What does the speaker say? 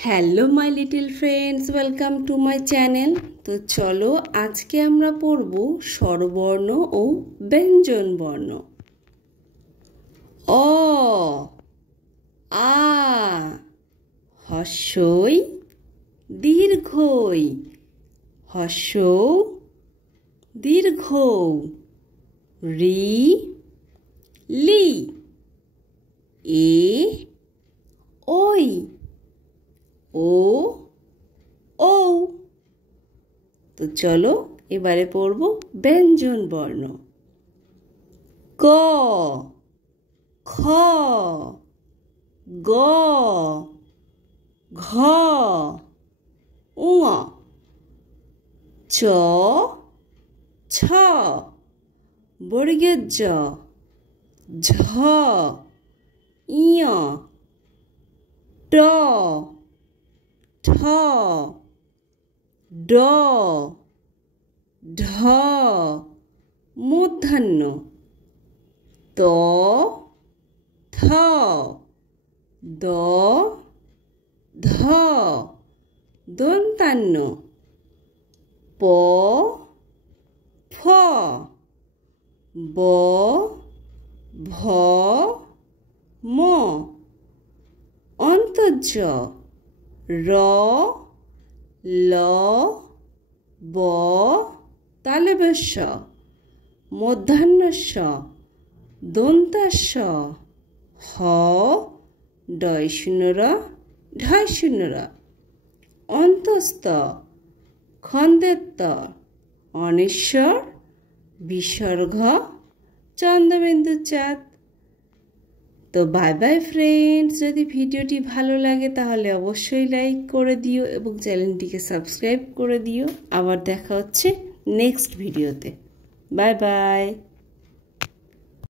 Hello my little friends, welcome to my channel. তো চলো আজকে আমরা পড়ব স্বরবর্ণ ও ব্যঞ্জন বর্ণ। অ, আ, হস্যই দীর্ঘই, হস্য দীর্ঘ, রি, লি, এ, ওই, ও, ও। তো চলো এবারে পড়ব ব্যঞ্জন বর্ণ। ক, খ, গ, ঘ, ঙ, চ, ছ, বর্গের জ, ঝ, ইয়, ট, ঠ, ড, ঢ, মূর্ধন্য, ত, থ, দ, ধ, দন্তান্ন, প, ফ, ব, ভ, ম, অন্তর্য, র, ল, ব, তালব্যস্য, মূর্ধন্যস্য, দন্তাস্য, হ, ডয় শূন্য র, ঢয় শূন্য র, অন্তস্থ, খন্দেত্ব, অনিশ্বর, বিসর্গ, চন্দ্রবিন্দু চাঁদ। তো বাই বাই ফ্রেন্ডস, যদি ভিডিওটি ভালো লাগে তাহলে অবশ্যই লাইক করে দিও এবং চ্যানেলটিকে সাবস্ক্রাইব করে দিও। আবার দেখা হচ্ছে নেক্সট ভিডিওতে। Bye bye.